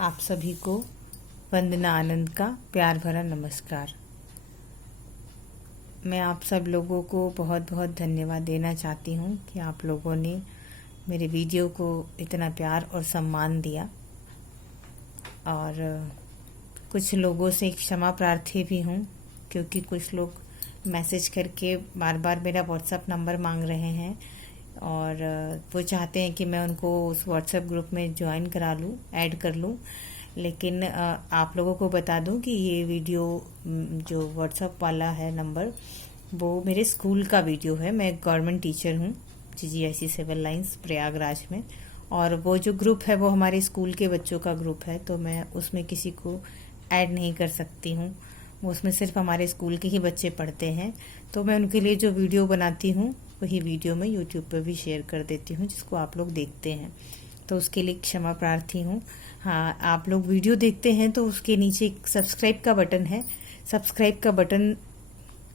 आप सभी को वंदना आनंद का प्यार भरा नमस्कार। मैं आप सब लोगों को बहुत बहुत धन्यवाद देना चाहती हूँ कि आप लोगों ने मेरे वीडियो को इतना प्यार और सम्मान दिया। और कुछ लोगों से क्षमा प्रार्थी भी हूँ, क्योंकि कुछ लोग मैसेज करके बार बार मेरा व्हाट्सएप नंबर मांग रहे हैं और वो चाहते हैं कि मैं उनको उस व्हाट्सएप ग्रुप में ज्वाइन करा लूँ, ऐड कर लूँ। लेकिन आप लोगों को बता दूं कि ये वीडियो जो व्हाट्सएप वाला है नंबर, वो मेरे स्कूल का वीडियो है। मैं गवर्नमेंट टीचर हूँ GGIC सिविल लाइंस प्रयागराज में, और वो जो ग्रुप है वो हमारे स्कूल के बच्चों का ग्रुप है, तो मैं उसमें किसी को ऐड नहीं कर सकती हूँ। वो उसमें सिर्फ हमारे स्कूल के ही बच्चे पढ़ते हैं, तो मैं उनके लिए जो वीडियो बनाती हूँ वही वीडियो मैं यूट्यूब पर भी शेयर कर देती हूँ, जिसको आप लोग देखते हैं। तो उसके लिए क्षमा प्रार्थी हूँ। हाँ, आप लोग वीडियो देखते हैं तो उसके नीचे एक सब्सक्राइब का बटन है, सब्सक्राइब का बटन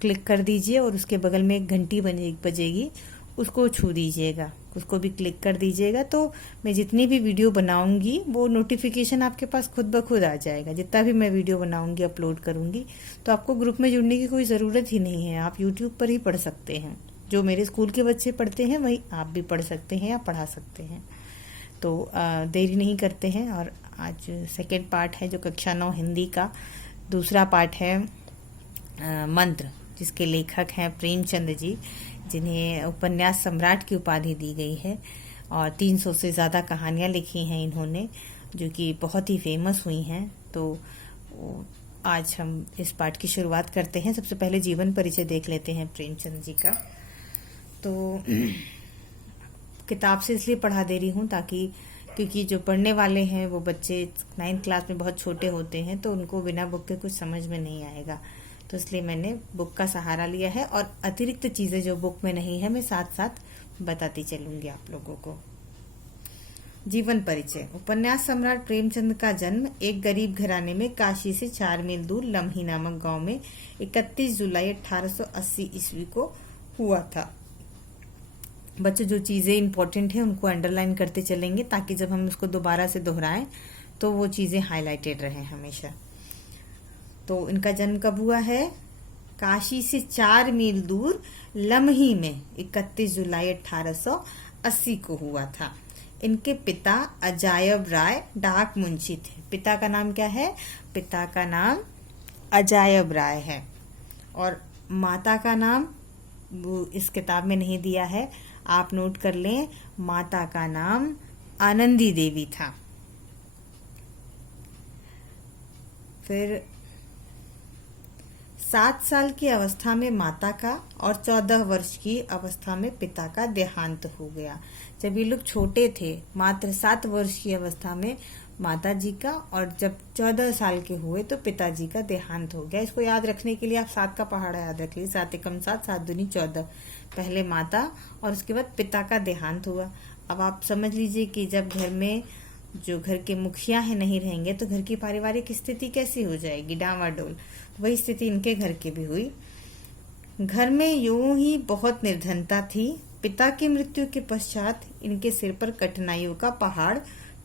क्लिक कर दीजिए और उसके बगल में एक घंटी बजेगी, उसको छू दीजिएगा, उसको भी क्लिक कर दीजिएगा। तो मैं जितनी भी वीडियो बनाऊंगी वो नोटिफिकेशन आपके पास खुद ब खुद आ जाएगा। जितना भी मैं वीडियो बनाऊंगी, अपलोड करूंगी, तो आपको ग्रुप में जुड़ने की कोई ज़रूरत ही नहीं है। आप यूट्यूब पर ही पढ़ सकते हैं। जो मेरे स्कूल के बच्चे पढ़ते हैं वही आप भी पढ़ सकते हैं या पढ़ा सकते हैं। तो देरी नहीं करते हैं। और आज सेकेंड पार्ट है जो कक्षा 9 हिंदी का। दूसरा पार्ट है मंत्र, जिसके लेखक हैं प्रेमचंद जी, जिन्हें उपन्यास सम्राट की उपाधि दी गई है और 300 से ज़्यादा कहानियाँ लिखी हैं इन्होंने, जो कि बहुत ही फेमस हुई हैं। तो आज हम इस पार्ट की शुरुआत करते हैं। सबसे पहले जीवन परिचय देख लेते हैं प्रेमचंद जी का। तो किताब से इसलिए पढ़ा दे रही हूँ क्योंकि जो पढ़ने वाले हैं वो बच्चे 9th क्लास में बहुत छोटे होते हैं, तो उनको बिना बुक के कुछ समझ में नहीं आएगा। तो इसलिए मैंने बुक का सहारा लिया है, और अतिरिक्त चीज़ें जो बुक में नहीं है मैं साथ साथ बताती चलूंगी आप लोगों को। जीवन परिचय। उपन्यास सम्राट प्रेमचंद का जन्म एक गरीब घराने में काशी से 4 मील दूर लम्ही नामक गांव में 31 जुलाई 1880 ईस्वी को हुआ था। बच्चों, जो चीज़ें इंपॉर्टेंट हैं उनको अंडरलाइन करते चलेंगे, ताकि जब हम उसको दोबारा से दोहराएं तो वो चीज़ें हाईलाइटेड रहें हमेशा। तो इनका जन्म कब हुआ है? काशी से 4 मील दूर लम्ही में 31 जुलाई 1880 को हुआ था। इनके पिता अजायब राय डाक मुंशी थे। पिता का नाम क्या है? पिता का नाम अजायब राय है। और माता का नाम वो इस किताब में नहीं दिया है, आप नोट कर लें। माता का नाम आनंदी देवी था। फिर 7 साल की अवस्था में माता का और 14 वर्ष की अवस्था में पिता का देहांत हो गया। जब ये लोग छोटे थे, मात्र 7 वर्ष की अवस्था में माता जी का, और जब 14 साल के हुए तो पिताजी का देहांत हो गया। इसको याद रखने के लिए आप 7 का पहाड़ा याद रख लीजिए। 7 एकम 7, 7 दूनी 14। पहले माता और उसके बाद पिता का देहांत हुआ। अब आप समझ लीजिए कि जब घर में जो घर के मुखिया है नहीं रहेंगे तो घर की पारिवारिक स्थिति कैसी हो जाएगी? डावाडोल। वही स्थिति इनके घर की भी हुई। घर में यूं ही बहुत निर्धनता थी। पिता की मृत्यु के पश्चात इनके सिर पर कठिनाइयों का पहाड़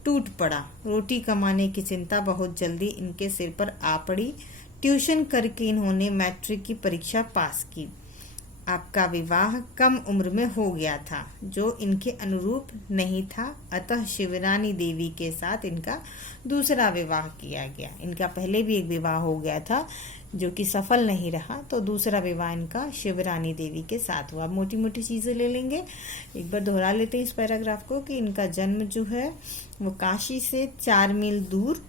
टूट पड़ा। रोटी कमाने की चिंता बहुत जल्दी इनके सिर पर आ पड़ी। ट्यूशन करके इन्होंने मैट्रिक की परीक्षा पास की। आपका विवाह कम उम्र में हो गया था, जो इनके अनुरूप नहीं था, अतः शिवरानी देवी के साथ इनका दूसरा विवाह किया गया। इनका पहले भी एक विवाह हो गया था जो कि सफल नहीं रहा, तो दूसरा विवाह इनका शिवरानी देवी के साथ हुआ। मोटी मोटी चीजें ले लेंगे, एक बार दोहरा लेते हैं इस पैराग्राफ को कि इनका जन्म जो है वो काशी से 4 मील दूर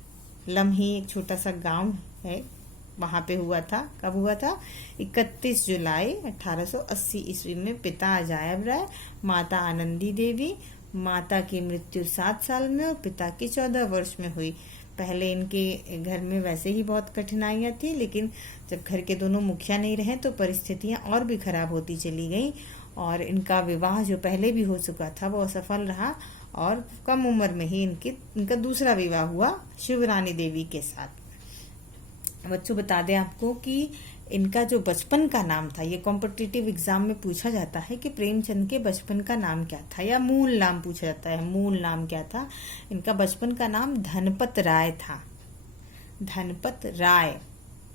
लम्ही, एक छोटा सा गांव है, वहां पे हुआ था। कब हुआ था? 31 जुलाई 1880 ईस्वी में। पिता अजायब राय, माता आनंदी देवी। माता की मृत्यु 7 साल में और पिता की 14 वर्ष में हुई। पहले इनके घर में वैसे ही बहुत कठिनाइयां थी, लेकिन जब घर के दोनों मुखिया नहीं रहे तो परिस्थितियां और भी खराब होती चली गई, और इनका विवाह जो पहले भी हो चुका था वो असफल रहा, और कम उम्र में ही इनका दूसरा विवाह हुआ शिवरानी देवी के साथ। बच्चों, बता दें आपको कि इनका जो बचपन का नाम था, ये कॉम्पिटिटिव एग्जाम में पूछा जाता है कि प्रेमचंद के बचपन का नाम क्या था, या मूल नाम पूछा जाता है, मूल नाम क्या था। इनका बचपन का नाम धनपत राय था, धनपत राय।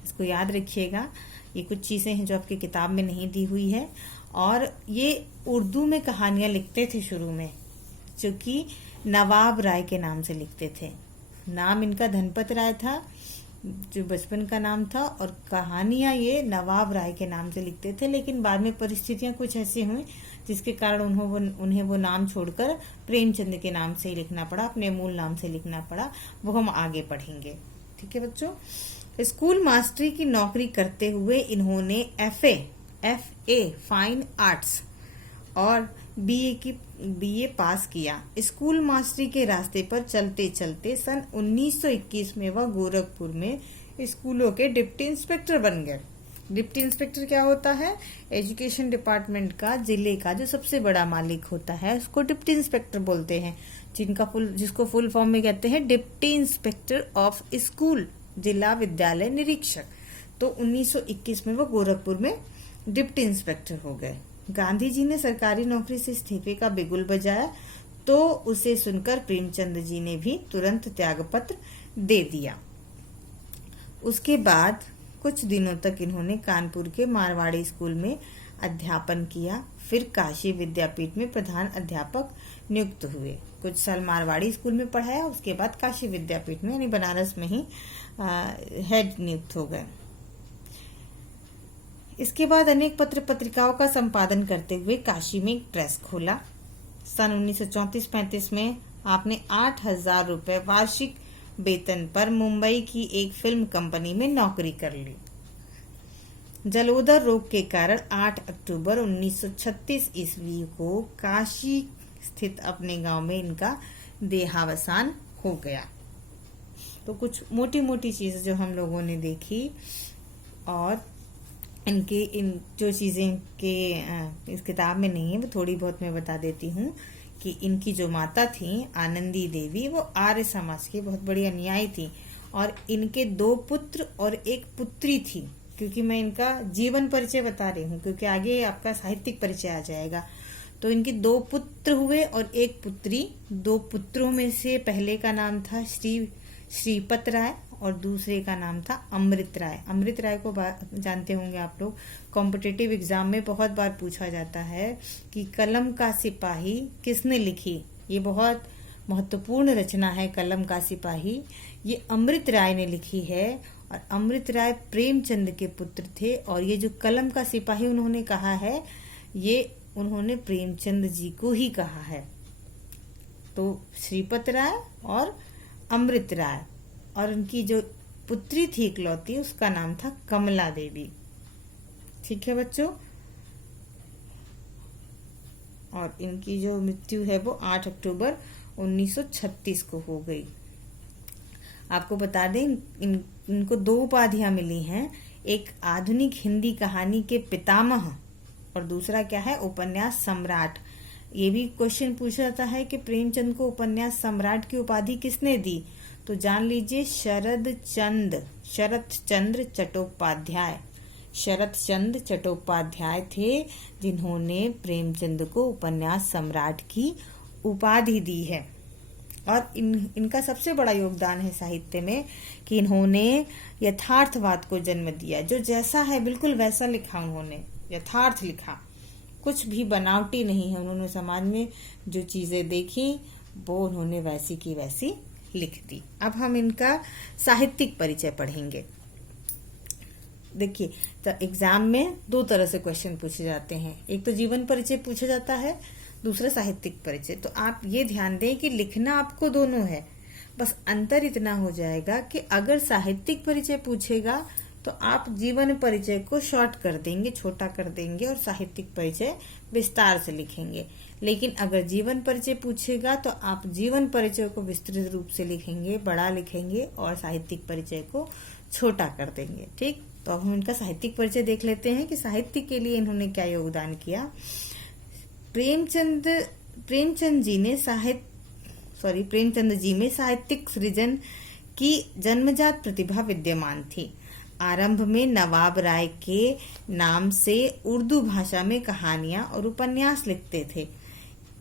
इसको याद रखिएगा। ये कुछ चीजें हैं जो आपकी किताब में नहीं दी हुई है। और ये उर्दू में कहानियां लिखते थे शुरू में, जो कि नवाब राय के नाम से लिखते थे। नाम इनका धनपत राय था, जो बचपन का नाम था, और कहानियां ये नवाब राय के नाम से लिखते थे। लेकिन बाद में परिस्थितियां कुछ ऐसी हुई जिसके कारण उन्हें वो नाम छोड़कर प्रेमचंद के नाम से ही लिखना पड़ा, अपने मूल नाम से लिखना पड़ा। वो हम आगे पढ़ेंगे। ठीक है बच्चों। स्कूल मास्टरी की नौकरी करते हुए इन्होंने FA फाइन आर्ट्स और BA पास किया। स्कूल मास्टरी के रास्ते पर चलते चलते सन 1921 में वह गोरखपुर में स्कूलों के डिप्टी इंस्पेक्टर बन गए। डिप्टी इंस्पेक्टर क्या होता है? एजुकेशन डिपार्टमेंट का, जिले का जो सबसे बड़ा मालिक होता है उसको डिप्टी इंस्पेक्टर बोलते हैं, जिसको फुल फॉर्म में कहते हैं डिप्टी इंस्पेक्टर ऑफ स्कूल, जिला विद्यालय निरीक्षक। तो 1921 में वो गोरखपुर में डिप्टी इंस्पेक्टर हो गए। गांधी जी ने सरकारी नौकरी से इस्तीफे का बिगुल बजाया, तो उसे सुनकर प्रेमचंद जी ने भी तुरंत त्यागपत्र दे दिया। उसके बाद कुछ दिनों तक इन्होंने कानपुर के मारवाड़ी स्कूल में अध्यापन किया। फिर काशी विद्यापीठ में प्रधान अध्यापक नियुक्त हुए। कुछ साल मारवाड़ी स्कूल में पढ़ाया, उसके बाद काशी विद्यापीठ में यानी बनारस में ही हेड नियुक्त हो गए। इसके बाद अनेक पत्र पत्रिकाओं का संपादन करते हुए काशी में एक प्रेस खोला। सन 1934-35 में आपने 8,000 रुपए वार्षिक वेतन पर मुंबई की एक फिल्म कंपनी में नौकरी कर ली। जलोदर रोग के कारण 8 अक्टूबर 1936 ईस्वी को काशी स्थित अपने गांव में इनका देहावसान हो गया। तो कुछ मोटी मोटी चीजें जो हम लोगों ने देखी, और इन जो चीजें के इस किताब में नहीं है वो थोड़ी बहुत मैं बता देती हूँ कि इनकी जो माता थी आनंदी देवी, वो आर्य समाज की बहुत बड़ी अनुयायी थी, और इनके 2 पुत्र और 1 पुत्री थी। क्योंकि मैं इनका जीवन परिचय बता रही हूँ, क्योंकि आगे आपका साहित्यिक परिचय आ जाएगा। तो इनके 2 पुत्र हुए और 1 पुत्री। 2 पुत्रों में से पहले का नाम था श्रीपत राय और दूसरे का नाम था अमृत राय। अमृत राय को जानते होंगे आप लोग, कॉम्पिटिटिव एग्जाम में बहुत बार पूछा जाता है कि कलम का सिपाही किसने लिखी। ये बहुत महत्वपूर्ण रचना है कलम का सिपाही, ये अमृत राय ने लिखी है। और अमृत राय प्रेमचंद के पुत्र थे, और ये जो कलम का सिपाही उन्होंने कहा है, ये उन्होंने प्रेमचंद जी को ही कहा है। तो श्रीपत राय और अमृत राय, और उनकी जो पुत्री थी इकलौती, उसका नाम था कमला देवी। ठीक है बच्चों। और इनकी जो मृत्यु है वो 8 अक्टूबर 1936 को हो गई। आपको बता दें इनको 2 उपाधियां मिली हैं, एक आधुनिक हिंदी कहानी के पितामह और दूसरा क्या है, उपन्यास सम्राट। ये भी क्वेश्चन पूछा जाता है कि प्रेमचंद को उपन्यास सम्राट की उपाधि किसने दी, तो जान लीजिए शरद चंद्र चट्टोपाध्याय। शरद चंद्र चट्टोपाध्याय थे जिन्होंने प्रेमचंद को उपन्यास सम्राट की उपाधि दी है। और इनका सबसे बड़ा योगदान है साहित्य में कि इन्होंने यथार्थवाद को जन्म दिया। जो जैसा है बिल्कुल वैसा लिखा, उन्होंने यथार्थ लिखा, कुछ भी बनावटी नहीं है। उन्होंने समाज में जो चीजें देखी वो उन्होंने वैसी की वैसी लिख दी। अब हम इनका साहित्यिक परिचय पढ़ेंगे। देखिए, तो एग्जाम में 2 तरह से क्वेश्चन पूछे जाते हैं, एक तो जीवन परिचय पूछा जाता है, दूसरा साहित्यिक परिचय। तो आप ये ध्यान दें कि लिखना आपको दोनों है, बस अंतर इतना हो जाएगा कि अगर साहित्यिक परिचय पूछेगा तो आप जीवन परिचय को शॉर्ट कर देंगे, छोटा कर देंगे, और साहित्यिक परिचय विस्तार से लिखेंगे। लेकिन अगर जीवन परिचय पूछेगा तो आप जीवन परिचय को विस्तृत रूप से लिखेंगे, बड़ा लिखेंगे, और साहित्यिक परिचय को छोटा कर देंगे। ठीक, तो अब हम इनका साहित्यिक परिचय देख लेते हैं कि साहित्य के लिए इन्होंने क्या योगदान किया। प्रेमचंद जी में साहित्यिक सृजन की जन्मजात प्रतिभा विद्यमान थी। आरंभ में नवाब राय के नाम से उर्दू भाषा में कहानियां और उपन्यास लिखते थे।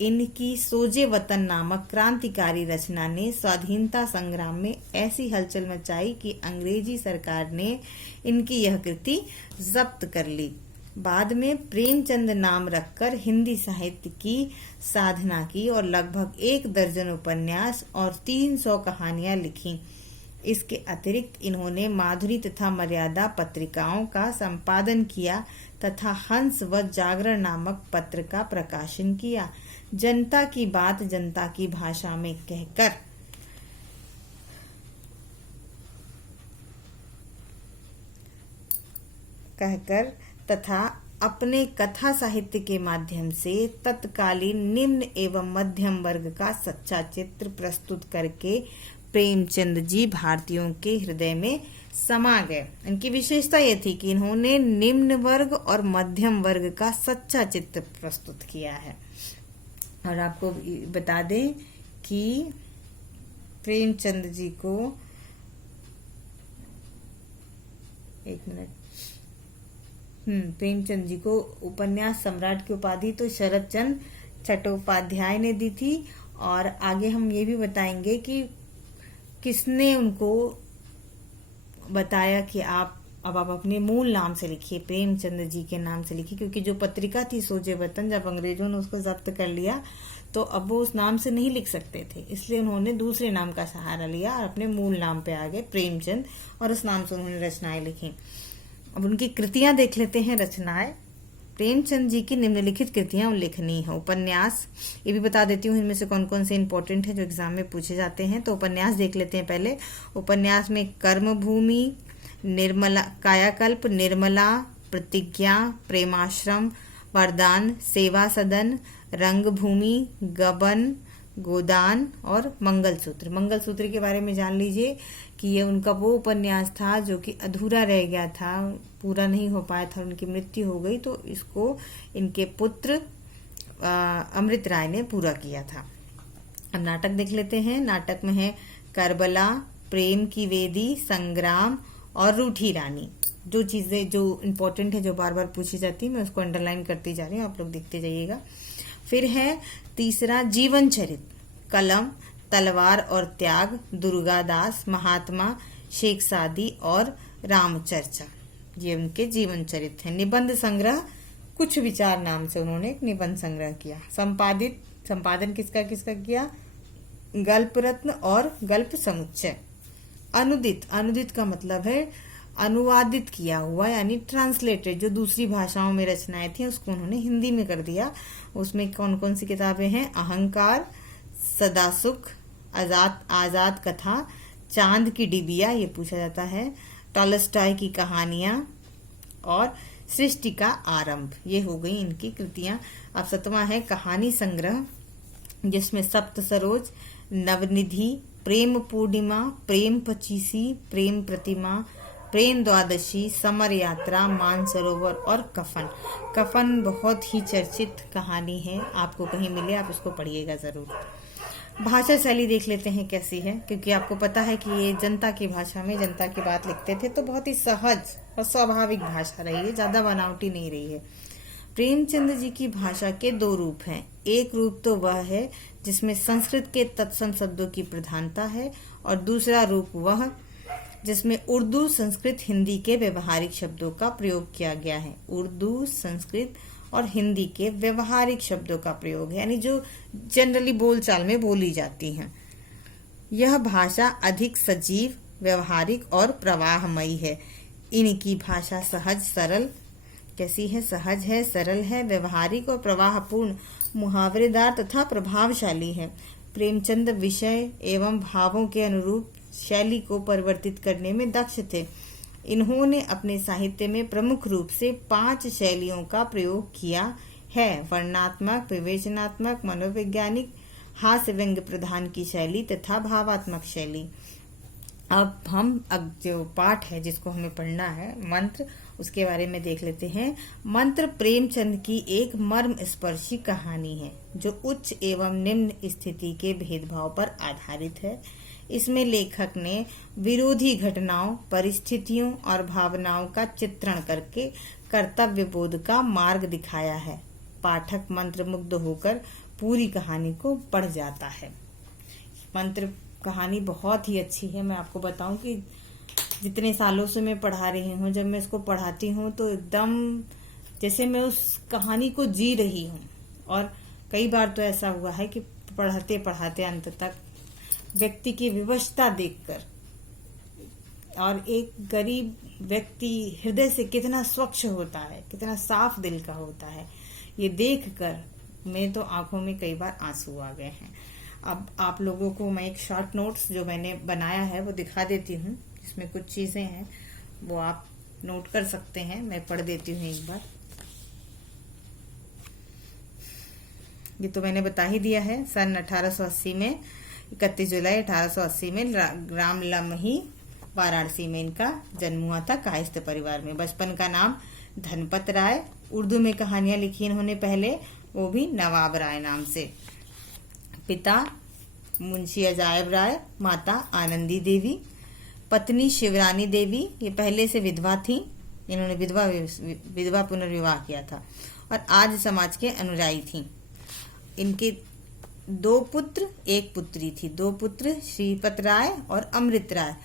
इनकी सोजे वतन नामक क्रांतिकारी रचना ने स्वाधीनता संग्राम में ऐसी हलचल मचाई कि अंग्रेजी सरकार ने इनकी यह कृति जब्त कर ली। बाद में प्रेमचंद नाम रखकर हिंदी साहित्य की साधना की और लगभग 1 दर्जन उपन्यास और 300 कहानियां लिखी। इसके अतिरिक्त इन्होंने माधुरी तथा मर्यादा पत्रिकाओं का संपादन किया तथा हंस व जागरण नामक पत्र का प्रकाशन किया। जनता की बात जनता की भाषा में कहकर तथा अपने कथा साहित्य के माध्यम से तत्कालीन निम्न एवं मध्यम वर्ग का सच्चा चित्र प्रस्तुत करके प्रेमचंद जी भारतीयों के हृदय में समा गए। इनकी विशेषता यह थी कि इन्होंने निम्न वर्ग और मध्यम वर्ग का सच्चा चित्र प्रस्तुत किया है। और आपको बता दें कि प्रेमचंद जी को प्रेमचंद जी को उपन्यास सम्राट की उपाधि तो शरद चंद्र चट्टोपाध्याय ने दी थी। और आगे हम ये भी बताएंगे कि किसने उनको बताया कि आप अपने मूल नाम से लिखिए, प्रेमचंद जी के नाम से लिखिए, क्योंकि जो पत्रिका थी सोजे वतन, जब अंग्रेजों ने उसको जब्त कर लिया तो अब वो उस नाम से नहीं लिख सकते थे, इसलिए उन्होंने दूसरे नाम का सहारा लिया और अपने मूल नाम पे आ गए प्रेमचंद, और उस नाम से उन्होंने रचनाएं लिखी। अब उनकी कृतियां देख लेते हैं। रचनाएं प्रेमचंद जी की निम्नलिखित कृतियां उल्लेखनीय है। उपन्यास, ये भी बता देती हूँ इनमें से कौन कौन से इंपॉर्टेंट है जो एग्जाम में पूछे जाते हैं। तो उपन्यास देख लेते हैं पहले। उपन्यास में कर्मभूमि, निर्मला, कायाकल्प, निर्मला, प्रतिज्ञा, प्रेमाश्रम, वरदान, सेवा सदन, रंगभूमि, गबन, गोदान और मंगलसूत्र। मंगलसूत्र के बारे में जान लीजिए कि ये उनका वो उपन्यास था जो कि अधूरा रह गया था, पूरा नहीं हो पाया था, उनकी मृत्यु हो गई, तो इसको इनके पुत्र अमृत राय ने पूरा किया था। अब नाटक देख लेते हैं। नाटक में है करबला, प्रेम की वेदी, संग्राम और रूठी रानी। जो चीजें जो इम्पोर्टेंट है, जो बार बार पूछी जाती है, मैं उसको अंडरलाइन करती जा रही हूँ, आप लोग देखते जाइएगा। फिर है तीसरा जीवन चरित, कलम, तलवार और त्याग, दुर्गादास, महात्मा, शेख सादी और रामचर्चा। ये उनके जीवन चरित्र हैं। निबंध संग्रह, कुछ विचार नाम से उन्होंने एक निबंध संग्रह किया। संपादन किसका किसका किया? गल्प रत्न और गल्प समुच्चय। अनुदित का मतलब है अनुवादित किया हुआ, यानी ट्रांसलेटेड। जो दूसरी भाषाओं में रचनाएं थी उसको उन्होंने हिंदी में कर दिया। उसमें कौन कौन सी किताबें हैं? अहंकार, सदासुख, आजाद कथा, चांद की डिबिया, ये पूछा जाता है, टॉलस्टॉय की कहानियां और सृष्टि का आरंभ। ये हो गई इनकी कृतियां। अब 7वां है कहानी संग्रह, जिसमें सप्त सरोज, नवनिधि, प्रेम पूर्णिमा, प्रेम पचीसी, प्रेम प्रतिमा, प्रेम द्वादशी, समर यात्रा, मानसरोवर और कफन। कफन बहुत ही चर्चित कहानी है, आपको कहीं मिले आप इसको पढ़िएगा जरूर। भाषा शैली देख लेते हैं कैसी है, क्योंकि आपको पता है कि ये जनता की भाषा में जनता की बात लिखते थे, तो बहुत ही सहज और स्वाभाविक भाषा रही है, ज्यादा बनावटी नहीं रही है। प्रेमचंद जी की भाषा के 2 रूप हैं। एक रूप तो वह है जिसमें संस्कृत के तत्सम शब्दों की प्रधानता है, और दूसरा रूप वह जिसमें उर्दू, संस्कृत, हिंदी के व्यवहारिक शब्दों का प्रयोग किया गया है। उर्दू, संस्कृत और हिंदी के व्यवहारिक शब्दों का प्रयोग है, यानी जो जनरली बोलचाल में बोली जाती हैं। यह भाषा अधिक सजीव, व्यवहारिक और प्रवाहमयी है। इनकी भाषा सहज, सरल, कैसी है? सहज है, सरल है, व्यवहारिक और प्रवाहपूर्ण, मुहावरेदार तथा प्रभावशाली है। प्रेमचंद विषय एवं भावों के अनुरूप शैली को परिवर्तित करने में दक्ष थे। इन्होंने अपने साहित्य में प्रमुख रूप से 5 शैलियों का प्रयोग किया है: वर्णनात्मक, विवेचनात्मक, मनोवैज्ञानिक, हास्य व्यंग्य प्रधान की शैली तथा भावात्मक शैली। अब जो पाठ है जिसको हमें पढ़ना है, मंत्र, उसके बारे में देख लेते हैं। मंत्र प्रेमचंद की एक मर्म स्पर्शी कहानी है जो उच्च एवं निम्न स्थिति के भेदभाव पर आधारित है। इसमें लेखक ने विरोधी घटनाओं, परिस्थितियों और भावनाओं का चित्रण करके कर्तव्य बोध का मार्ग दिखाया है। पाठक मंत्रमुग्ध होकर पूरी कहानी को पढ़ जाता है। मंत्र कहानी बहुत ही अच्छी है। मैं आपको बताऊं कि जितने सालों से मैं पढ़ा रही हूँ, जब मैं इसको पढ़ाती हूँ तो एकदम जैसे मैं उस कहानी को जी रही हूँ। और कई बार तो ऐसा हुआ है कि पढ़ाते पढ़ाते अंत तक व्यक्ति की विवशता देखकर, और एक गरीब व्यक्ति हृदय से कितना स्वच्छ होता है, कितना साफ दिल का होता है, ये देखकर मेरे तो आंखों में कई बार आंसू आ गए हैं। अब आप लोगों को मैं एक शॉर्ट नोट्स जो मैंने बनाया है वो दिखा देती हूँ। इसमें कुछ चीजें हैं वो आप नोट कर सकते हैं। मैं पढ़ देती हूँ एक बार। ये तो मैंने बता ही दिया है। सन 1880 में 31 जुलाई 1880 में राम लमही वाराणसी में इनका जन्म हुआ था, कायस्थ परिवार में। बचपन का नाम धनपत राय। उर्दू में कहानियां लिखी इन्होंने पहले, वो भी नवाब राय नाम से। पिता मुंशी अजायब राय, माता आनंदी देवी, पत्नी शिवरानी देवी। ये पहले से विधवा थी, इन्होंने विधवा पुनर्विवाह किया था और आज समाज के अनुयायी थी। इनके 2 पुत्र 1 पुत्री थी। 2 पुत्र श्रीपत राय और अमृत राय,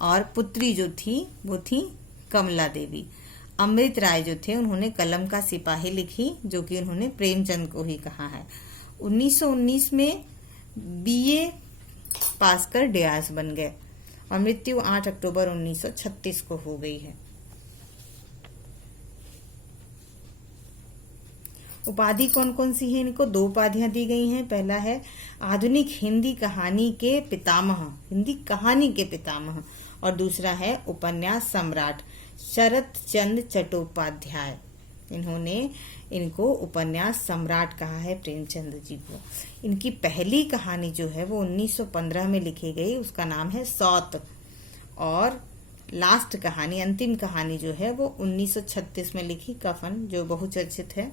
और पुत्री जो थी वो थी कमला देवी। अमृत राय जो थे उन्होंने कलम का सिपाही लिखी, जो कि उन्होंने प्रेमचंद को ही कहा है। 1919 में बीए पास कर डियास बन गए और मृत्यु 8 अक्टूबर 1936 को हो गई है। उपाधि कौन कौन सी है इनको? 2 उपाधियां दी गई हैं। पहला है आधुनिक हिंदी कहानी के पितामह, हिंदी कहानी के पितामह, और दूसरा है उपन्यास सम्राट शरत चंद्र चट्टोपाध्याय। इन्होंने इनको उपन्यास सम्राट कहा है प्रेमचंद जी को। इनकी पहली कहानी जो है वो 1915 में लिखी गई, उसका नाम है सौत। और लास्ट कहानी, अंतिम कहानी जो है वो 1936 में लिखी, कफन, जो बहुचर्चित है।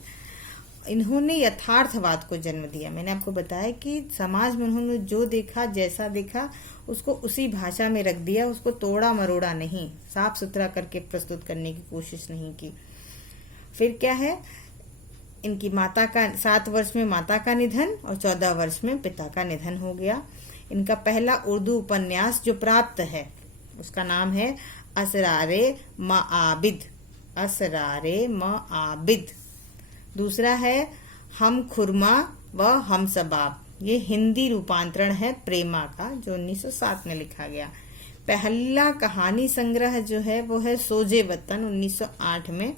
इन्होंने यथार्थवाद को जन्म दिया। मैंने आपको बताया कि समाज में उन्होंने जो देखा, जैसा देखा, उसको उसी भाषा में रख दिया, उसको तोड़ा मरोड़ा नहीं, साफ सुथरा करके प्रस्तुत करने की कोशिश नहीं की। फिर क्या है, इनकी माता का 7 वर्ष में माता का निधन और 14 वर्ष में पिता का निधन हो गया। इनका पहला उर्दू उपन्यास जो प्राप्त है उसका नाम है असरारे मआबिद। असरारे मआबिद। दूसरा है हम खुरमा व हम सबाब। ये हिंदी रूपांतरण है प्रेमा का, जो 1907 में लिखा गया। पहला कहानी संग्रह जो है वो है सोजे वतन, 1908 में।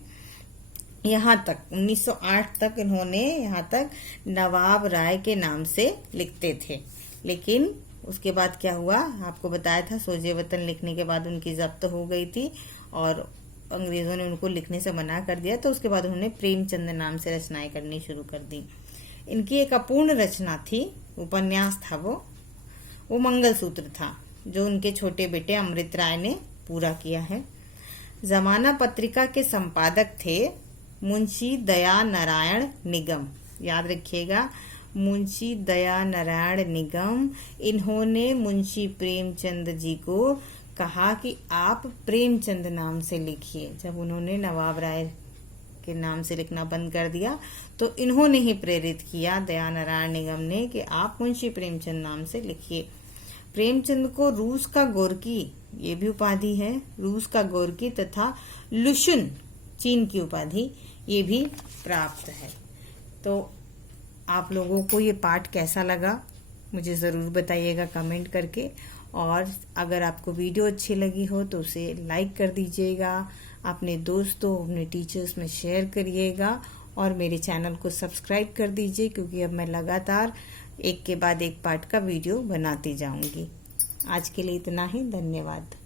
यहाँ तक 1908 तक इन्होंने यहाँ तक नवाब राय के नाम से लिखते थे। लेकिन उसके बाद क्या हुआ, आपको बताया था, सोजे वतन लिखने के बाद उनकी जब्त हो गई थी और अंग्रेजों ने उनको लिखने से मना कर दिया। तो उसके बाद उन्होंने प्रेमचंद नाम से रचनाएं करनी शुरू कर दी। इनकी एक अपूर्ण रचना थी, उपन्यास था वो मंगलसूत्र था, जो उनके छोटे बेटे अमृत राय ने पूरा किया है। जमाना पत्रिका के संपादक थे मुंशी दया नारायण निगम। याद रखिएगा, मुंशी दया नारायण निगम। इन्होंने मुंशी प्रेमचंद जी को कहा कि आप प्रेमचंद नाम से लिखिए। जब उन्होंने नवाब राय के नाम से लिखना बंद कर दिया तो इन्होंने ही प्रेरित किया, दया नारायण निगम ने, कि आप मुंशी प्रेमचंद नाम से लिखिए। प्रेमचंद को रूस का गोरकी, ये भी उपाधि है, रूस का गोरकी, तथा लुशुन, चीन की उपाधि, ये भी प्राप्त है। तो आप लोगों को ये पाठ कैसा लगा मुझे ज़रूर बताइएगा कमेंट करके। और अगर आपको वीडियो अच्छी लगी हो तो उसे लाइक कर दीजिएगा, अपने दोस्तों, अपने टीचर्स में शेयर करिएगा और मेरे चैनल को सब्सक्राइब कर दीजिए, क्योंकि अब मैं लगातार एक के बाद एक पार्ट का वीडियो बनाती जाऊंगी। आज के लिए इतना ही। धन्यवाद।